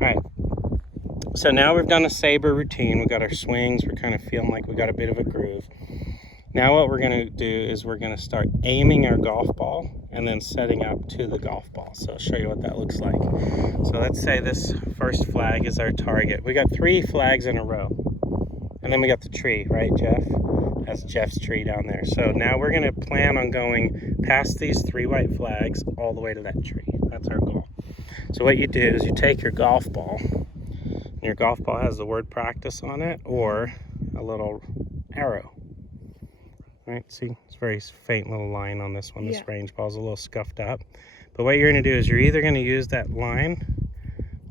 right. So now we've done a Saber routine. We've got our swings. We're kind of feeling like we got a bit of a groove. Now what we're going to do is we're going to start aiming our golf ball and then setting up to the golf ball. So I'll show you what that looks like. So let's say this first flag is our target. We got 3 flags in a row. And then we got the tree, right, Jeff? That's Jeff's tree down there. So now we're going to plan on going past these 3 white flags all the way to that tree. That's our goal. So what you do is you take your golf ball, and your golf ball has the word practice on it or a little arrow. Right, see, it's a very faint little line on this one. This range ball is a little scuffed up. But what you're going to do is you're either going to use that line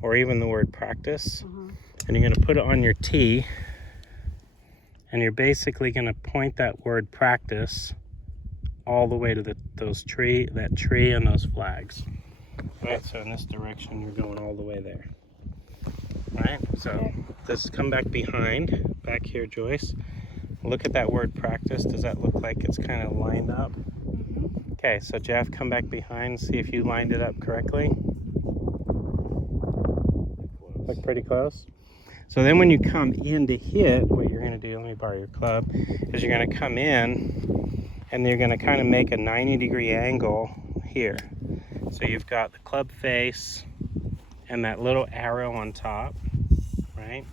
or even the word practice, and you're going to put it on your tee, and you're basically going to point that word practice all the way to that tree and those flags. Right, so in this direction, you're going all the way there. Right, so let's come back back here, Joyce. Look at that word practice. Does that look like it's kind of lined up? Okay, so Jeff, come back behind, see if you lined it up correctly. Look pretty close. So then when you come in to hit, what you're going to do, let me borrow your club, is you're going to come in and you're going to kind of make a 90-degree angle here. So you've got the club face and that little arrow on top, right?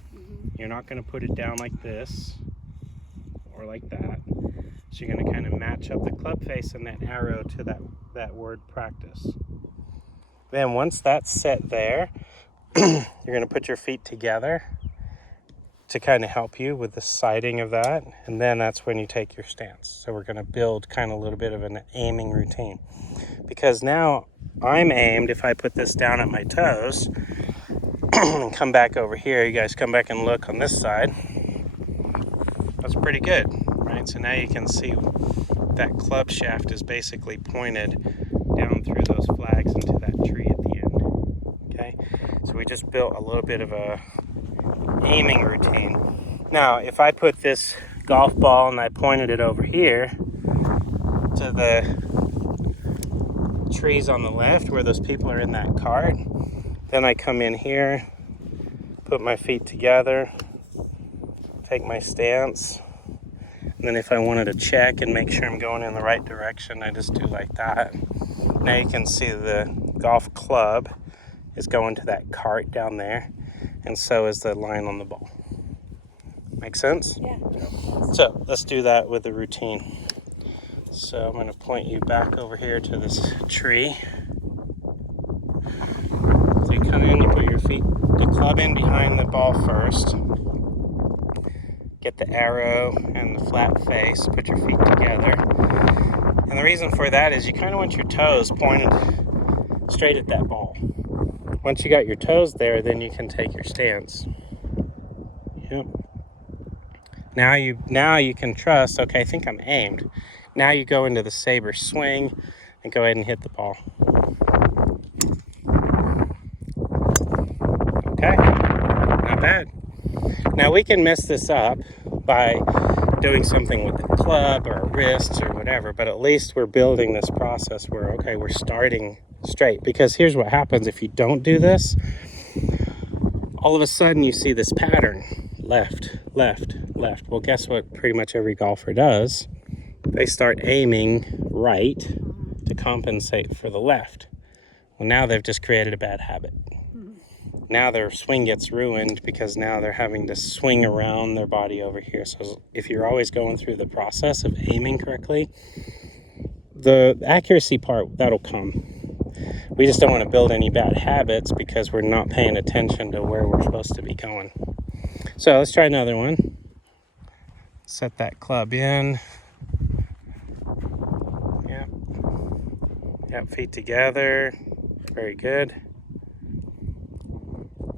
You're not going to put it down like this or like that. So you're going to kind of match up the club face and that arrow to that word practice. Then once that's set there, you're going to put your feet together to kind of help you with the sighting of that, and then that's when you take your stance. So we're going to build kind of a little bit of an aiming routine, because now I'm aimed. If I put this down at my toes and come back over here, you guys come back and look on this side, that's pretty good, right? So now you can see that club shaft is basically pointed down through those flags into that tree at the end. Okay, so we just built a little bit of a aiming routine. Now if I put this golf ball and I pointed it over here to the trees on the left where those people are in that cart, then I come in here, put my feet together, take my stance, and then if I wanted to check and make sure I'm going in the right direction, I just do like that. Now you can see the golf club is going to that cart down there, and so is the line on the ball. Make sense? Yeah. So let's do that with the routine. So I'm going to point you back over here to this tree. So you come in, you put the club in behind the ball first. Get the arrow and the flat face, put your feet together. And the reason for that is you kind of want your toes pointed straight at that ball. Once you got your toes there, then you can take your stance. Yep. Now you can trust, okay, I think I'm aimed. Now you go into the Saber swing and go ahead and hit the ball. Okay, not bad. Now we can mess this up by doing something with the club or wrists or whatever, but at least we're building this process where, okay, we're starting straight. Because here's what happens if you don't do this. All of a sudden you see this pattern, left, left, left. Well, guess what pretty much every golfer does? They start aiming right to compensate for the left. Well, now they've just created a bad habit. Now their swing gets ruined because now they're having to swing around their body over here. So if you're always going through the process of aiming correctly, the accuracy part, that'll come. We just don't want to build any bad habits because we're not paying attention to where we're supposed to be going. So let's try another one. Set that club in. Yep, feet together. Very good.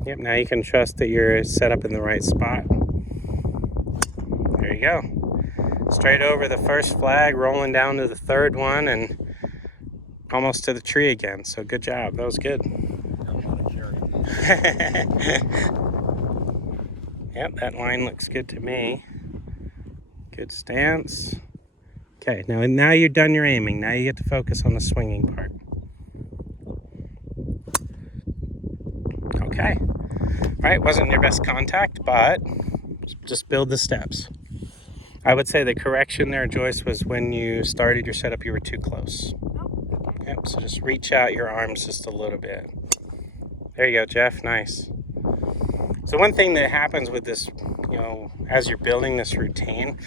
Yep, now you can trust that you're set up in the right spot. There you go. Straight over the first flag, rolling down to the third one, and almost to the tree again. So good job. That was good. Yep, that line looks good to me. Good stance. Okay, now you're done your aiming. Now you get to focus on the swinging part. Okay, Right, wasn't your best contact, but just build the steps. I would say the correction there, Joyce, was when you started your setup, you were too close. Yep, so just reach out your arms just a little bit. There you go, Jeff, nice. So one thing that happens with this, as you're building this routine,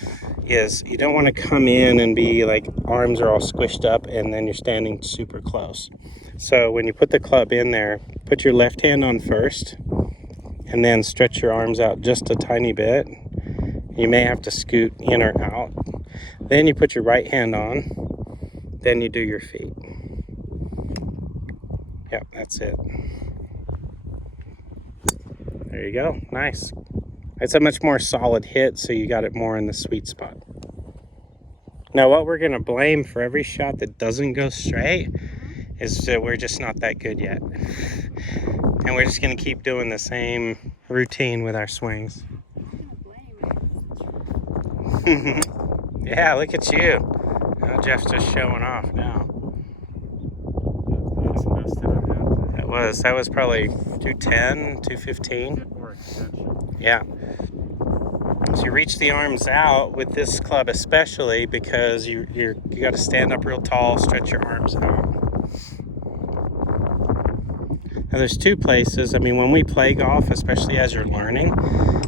is you don't want to come in and be like arms are all squished up and then you're standing super close. So when you put the club in there, put your left hand on first and then stretch your arms out just a tiny bit. You may have to scoot in or out. Then you put your right hand on, then you do your feet. Yep, that's it. There you go, nice. It's a much more solid hit, so you got it more in the sweet spot. Now what we're gonna blame for every shot that doesn't go straight is that we're just not that good yet. And we're just gonna keep doing the same routine with our swings. Yeah, look at you. Now Jeff's just showing off now. That was probably 210, 215. Yeah. So you reach the arms out with this club especially because you got to stand up real tall, stretch your arms out. Now there's two places. I mean, when we play golf, especially as you're learning,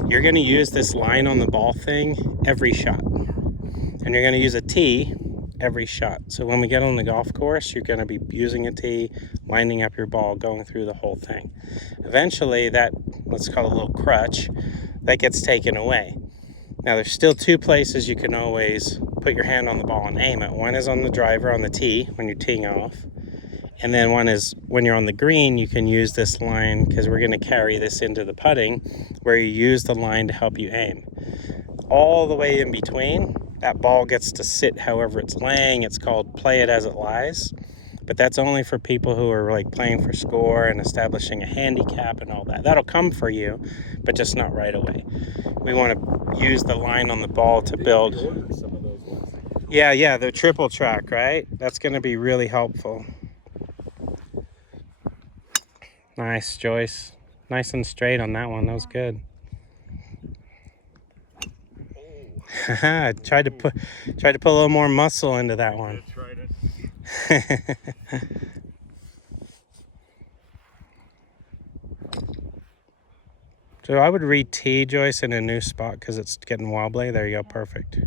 you're going to use this line on the ball thing every shot. And you're going to use a tee every shot. So when we get on the golf course, you're going to be using a tee, lining up your ball, going through the whole thing. Eventually that, let's call it a little crutch, that gets taken away. Now there's still two places you can always put your hand on the ball and aim it. One is on the driver on the tee when you're teeing off. And then one is when you're on the green, you can use this line because we're going to carry this into the putting where you use the line to help you aim. All the way in between, that ball gets to sit however it's laying. It's called play it as it lies. But that's only for people who are like playing for score and establishing a handicap and all that. That'll come for you, but just not right away. We want to use the line on the ball to build. Yeah, the triple track, right? That's going to be really helpful. Nice, Joyce. Nice and straight on that one. That was good. Tried to put a little more muscle into that one. So I would re-tee, Joyce, in a new spot because it's getting wobbly. There you go, perfect.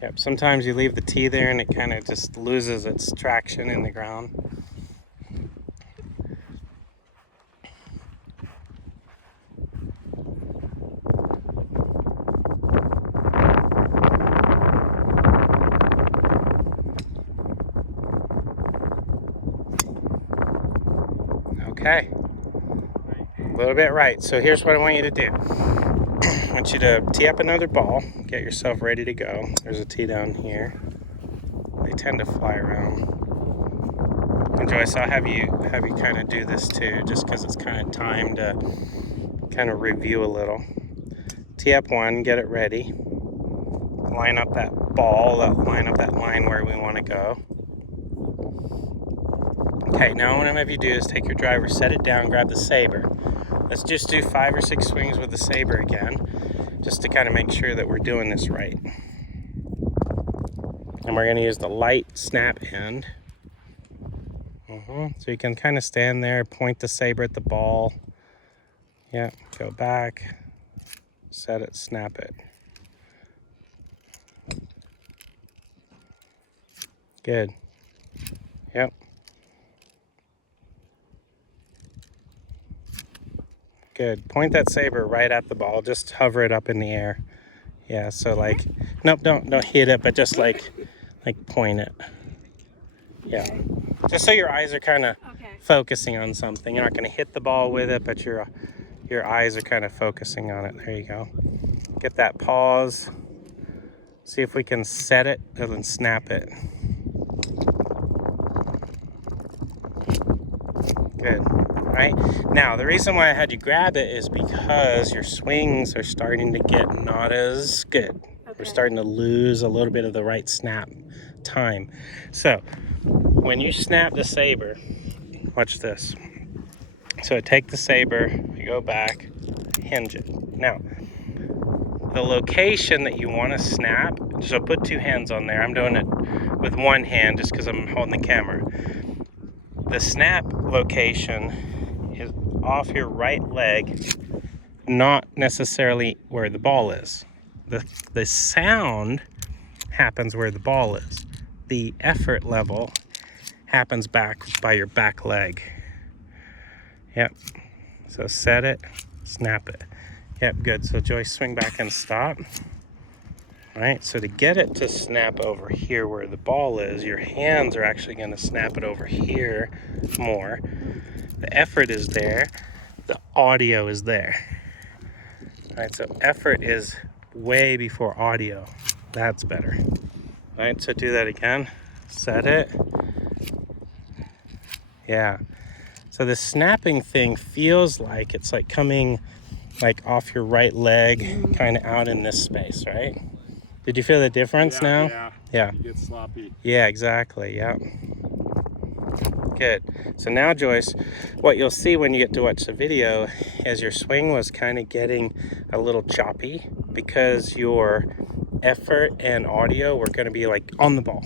Yep, sometimes you leave the tee there and it kind of just loses its traction in the ground. Okay, a little bit right. So here's what I want you to do. I want you to tee up another ball, get yourself ready to go. There's a tee down here. They tend to fly around. And Joyce, I'll have you kind of do this too, just because it's kind of time to kind of review a little. Tee up one, get it ready. Line up that ball, line up that line where we want to go. Okay, now what I'm going to have you do is take your driver, set it down, grab the Saber. Let's just do 5 or 6 swings with the Saber again, just to kind of make sure that we're doing this right. And we're going to use the light snap end. So you can kind of stand there, point the Saber at the ball. Yeah, go back, set it, snap it. Good. Yep. Good. Point that Saber right at the ball. Just hover it up in the air. Yeah, so like, nope, don't hit it, but just like point it. Yeah. Just so your eyes are kind of focusing on something. You're not going to hit the ball with it, but your eyes are kind of focusing on it. There you go. Get that pause. See if we can set it and then snap it. Good. Right? Now, the reason why I had you grab it is because your swings are starting to get not as good. We're starting to lose a little bit of the right snap time. So, when you snap the Saber, watch this. So take the Saber, you go back, hinge it. Now, the location that you want to snap, so put 2 hands on there. I'm doing it with 1 hand just because I'm holding the camera. The snap location is off your right leg, not necessarily where the ball is. The sound happens where the ball is. The effort level happens back by your back leg. Yep. So set it, snap it. Yep, good. So Joyce, swing back and stop. All right, so to get it to snap over here where the ball is, your hands are actually going to snap it over here more. The effort is there, the audio is there. All right, so effort is way before audio. That's better. All right, so do that again. Set it. Yeah. So the snapping thing feels like it's like coming like off your right leg, kind of out in this space, right? Did you feel the difference now? Yeah. You get sloppy. Yeah, exactly. Yeah. Good. So now, Joyce, what you'll see when you get to watch the video is your swing was kind of getting a little choppy because your effort and audio were going to be like on the ball.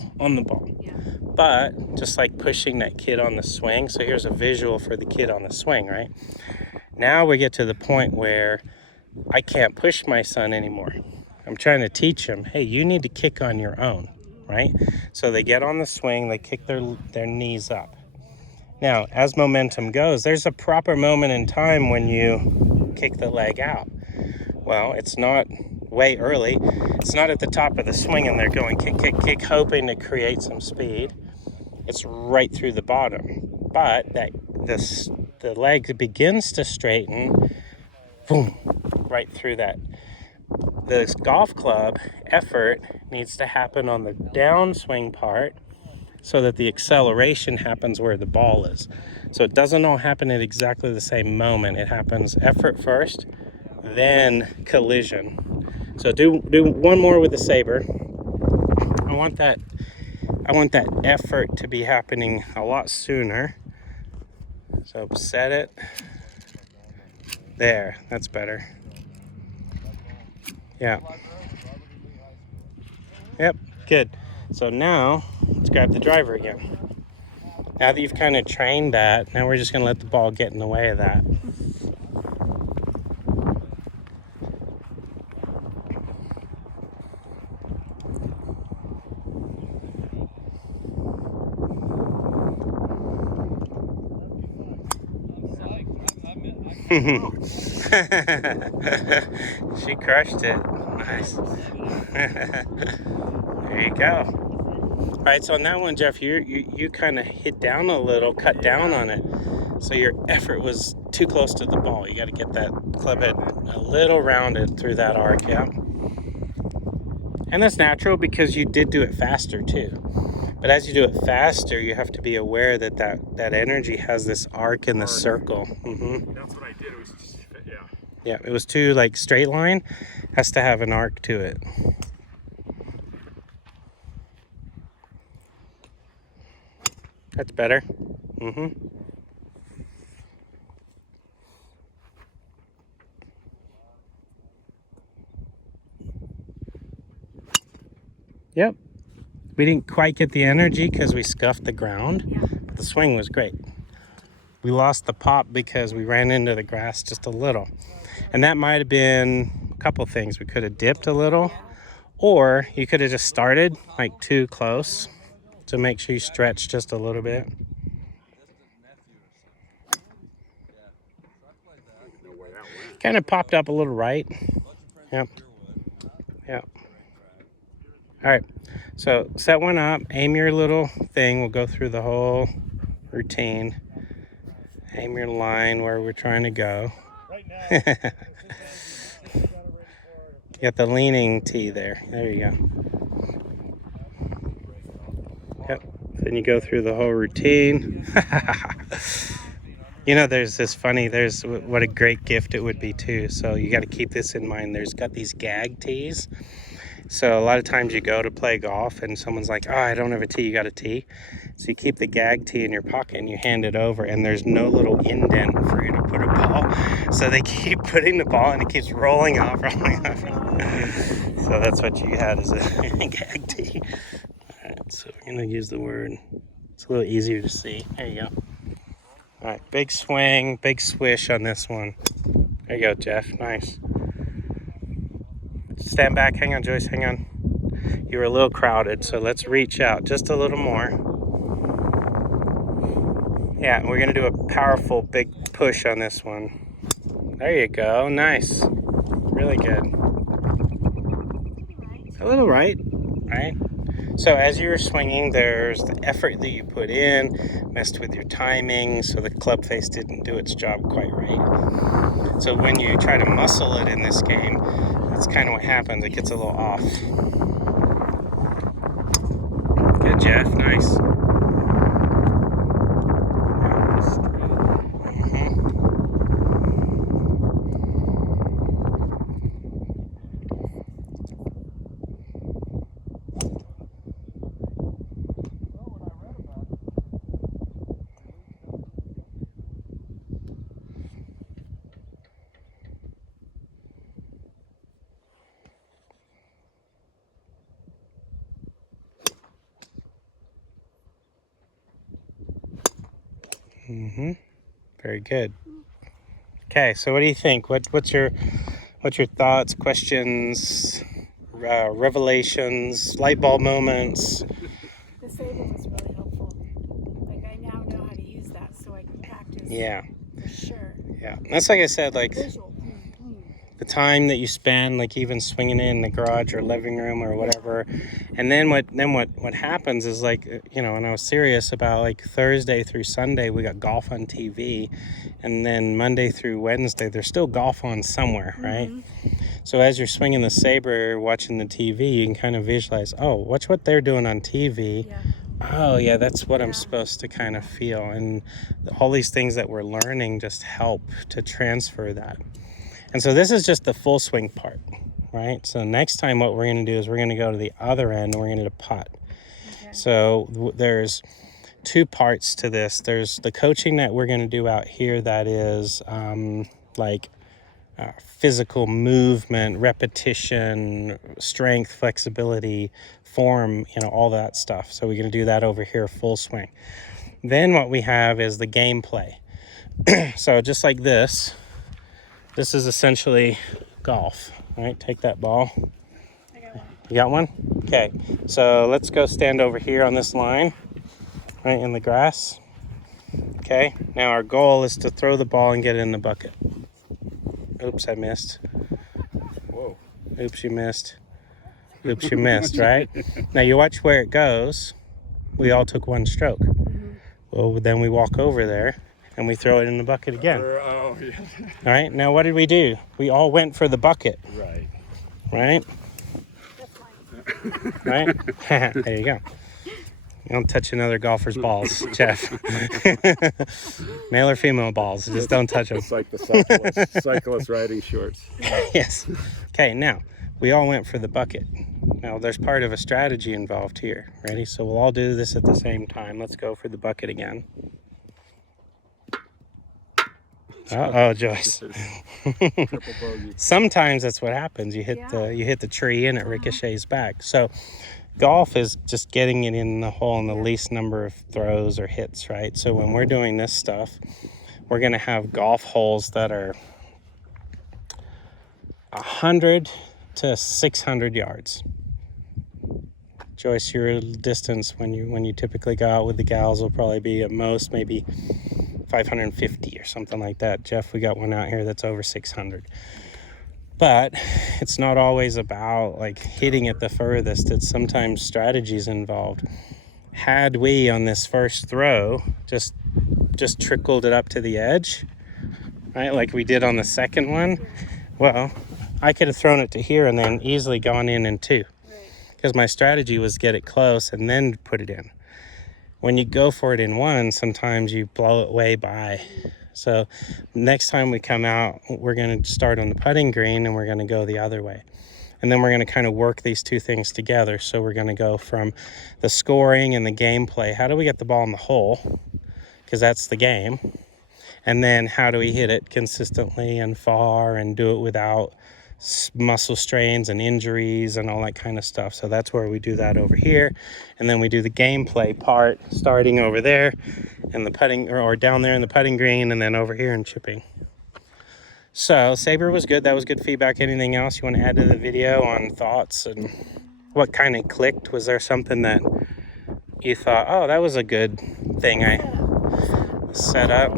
Yeah. But just like pushing that kid on the swing. So here's a visual for the kid on the swing, right? Now we get to the point where I can't push my son anymore. I'm trying to teach him, hey, you need to kick on your own, right? So they get on the swing, they kick their knees up. Now, as momentum goes, there's a proper moment in time when you kick the leg out. Well, it's not way early. It's not at the top of the swing and they're going kick, kick, kick, hoping to create some speed. It's right through the bottom. But the leg begins to straighten, boom, right through that. This golf club effort needs to happen on the downswing part so that the acceleration happens where the ball is. So it doesn't all happen at exactly the same moment. It happens effort first, then collision. So do one more with the Saber. I want that effort to be happening a lot sooner. So set it. There, that's better. Yeah. Yep, good. So now, let's grab the driver again. Now that you've kind of trained that, now we're just going to let the ball get in the way of that. She crushed it. Nice. There you go. All right, so on that one, Jeff, you kind of hit down a little, cut down on it. So your effort was too close to the ball. You got to get that club head a little rounded through that arc, yeah. And that's natural because you did do it faster too. But as you do it faster, you have to be aware that energy has this arc in the circle. Mm-hmm. That's what I did. It was just, yeah. Yeah, it was too like straight line. Has to have an arc to it. That's better. Mm-hmm. Yep. We didn't quite get the energy because we scuffed the ground. Yeah. But the swing was great. We lost the pop because we ran into the grass just a little. And that might have been a couple things. We could have dipped a little, or you could have just started like too close to make sure you stretch just a little bit. Kind of popped up a little right. Yep. Yep. All right. So set one up, aim your little thing. We'll go through the whole routine. Aim your line where we're trying to go. Get the leaning tee there. There you go. Yep. Then you go through the whole routine. You know, there's what a great gift it would be too. So you got to keep this in mind. There's got these gag tees. So a lot of times you go to play golf and someone's like, oh, I don't have a tee, you got a tee. So you keep the gag tee in your pocket and you hand it over and there's no little indent for you to put a ball. So So they keep putting the ball and it keeps rolling off. So that's what you had as a gag tee. All right, so we're going to use the word. It's a little easier to see. There you go. All right, big swing, big swish on this one. There you go, Jeff. Nice. Stand back. Hang on, Joyce. Hang on. You were a little crowded, so let's reach out just a little more. Yeah, we're going to do a powerful big push on this one. There you go. Nice. Really good. A little right. Right? So as you were swinging, there's the effort that you put in, messed with your timing, so the club face didn't do its job quite right. So when you try to muscle it in this game, that's kind of what happens. It gets a little off. Good, Jeff. Nice. Very good. Okay, so what do you think? What's your thoughts, questions, revelations, light bulb moments? The Saber was really helpful. Like, I now know how to use that so I can practice. Yeah. For sure. Yeah, that's like I said, like Visual. the time that you spend, like even swinging it in the garage or living room or whatever, and then what happens is, like, you know, and I was serious about, like, Thursday through Sunday we got golf on TV, and then Monday through Wednesday there's still golf on somewhere, right? So as you're swinging the Saber, watching the TV, you can kind of visualize, oh, watch what they're doing on TV. Yeah. Oh yeah, that's what I'm supposed to kind of feel, and all these things that we're learning just help to transfer that. And so this is just the full swing part, right? So next time what we're going to do is we're going to go to the other end and we're going to do a putt. Okay. So there's two parts to this. There's the coaching that we're going to do out here that is physical movement, repetition, strength, flexibility, form, you know, all that stuff. So we're going to do that over here, full swing. Then what we have is the gameplay. So just like this is essentially golf, right? Take that ball. I got one. You got one? Okay, so let's go stand over here on this line, right in the grass. Okay, now our goal is to throw the ball and get it in the bucket. Oops, I missed. Whoa. Oops, you missed. Oops, you missed, right? Now you watch where it goes. We all took one stroke. Well, then we walk over there and we throw it in the bucket again. Oh, yeah. All right, now what did we do? We all went for the bucket. Right. Right? That's fine. Right? There you go. You don't touch another golfer's balls, Jeff. Male or female balls, just don't touch them. It's like the cyclist riding shorts. Yes. Okay, now, we all went for the bucket. Now, there's part of a strategy involved here. Ready? So we'll all do this at the same time. Let's go for the bucket again. Uh-oh, Joyce. Triple bogey. Sometimes that's what happens. You hit the tree and it ricochets back. So golf is just getting it in the hole in the least number of throws or hits, right? So when we're doing this stuff, we're going to have golf holes that are 100 to 600 yards. Joyce, your distance when you typically go out with the gals will probably be at most maybe 550 or something like that. Jeff, we got one out here that's over 600. But it's not always about like hitting it the furthest. It's sometimes strategies involved. Had we on this first throw just trickled it up to the edge, right, like we did on the second one, well, I could have thrown it to here and then easily gone in two. Because my strategy was get it close and then put it in. When you go for it in one, sometimes you blow it way by. So next time we come out, we're going to start on the putting green and we're going to go the other way. And then we're going to kind of work these two things together. So we're going to go from the scoring and the gameplay. How do we get the ball in the hole? Because that's the game. And then how do we hit it consistently and far and do it without muscle strains and injuries and all that kind of stuff. So that's where we do that over here. And then we do the gameplay part starting over there in the putting, or down there in the putting green, and then over here in chipping. So Saber was good. That was good feedback. Anything else you want to add to the video on thoughts and what kind of clicked? Was there something that you thought, oh, that was a good thing I set up?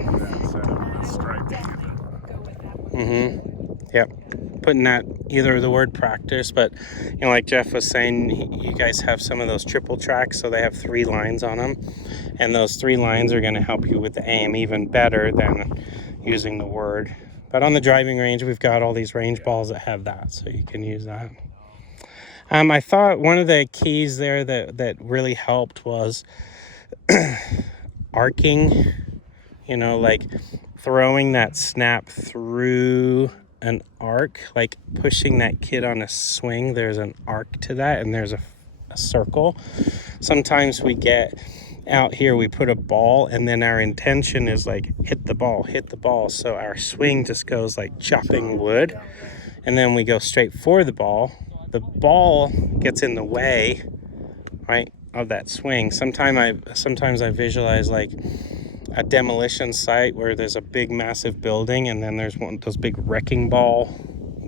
Yep. Putting that, either the word practice, but you know, like Jeff was saying, you guys have some of those triple tracks, so they have 3 lines on them, and those 3 lines are going to help you with the aim even better than using the word. But on the driving range, we've got all these range balls that have that, so you can use that. I thought one of the keys there that really helped was arcing, you know, like throwing that snap through an arc, like pushing that kid on a swing. There's an arc to that, and there's a circle. Sometimes we get out here, we put a ball, and then our intention is like hit the ball. So our swing just goes like chopping wood, and then we go straight for the ball. The ball gets in the way, right, of that swing. Sometimes I visualize like a demolition site where there's a big massive building, and then there's one of those big wrecking ball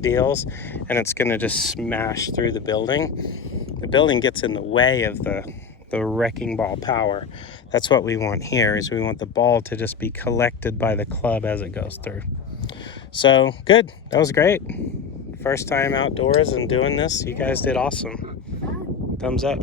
deals, and it's going to just smash through the building. The building gets in the way of the wrecking ball power. That's what we want here, is we want the ball to just be collected by the club as it goes through. So good, that was great. First time outdoors and doing this. You guys did awesome. Thumbs up.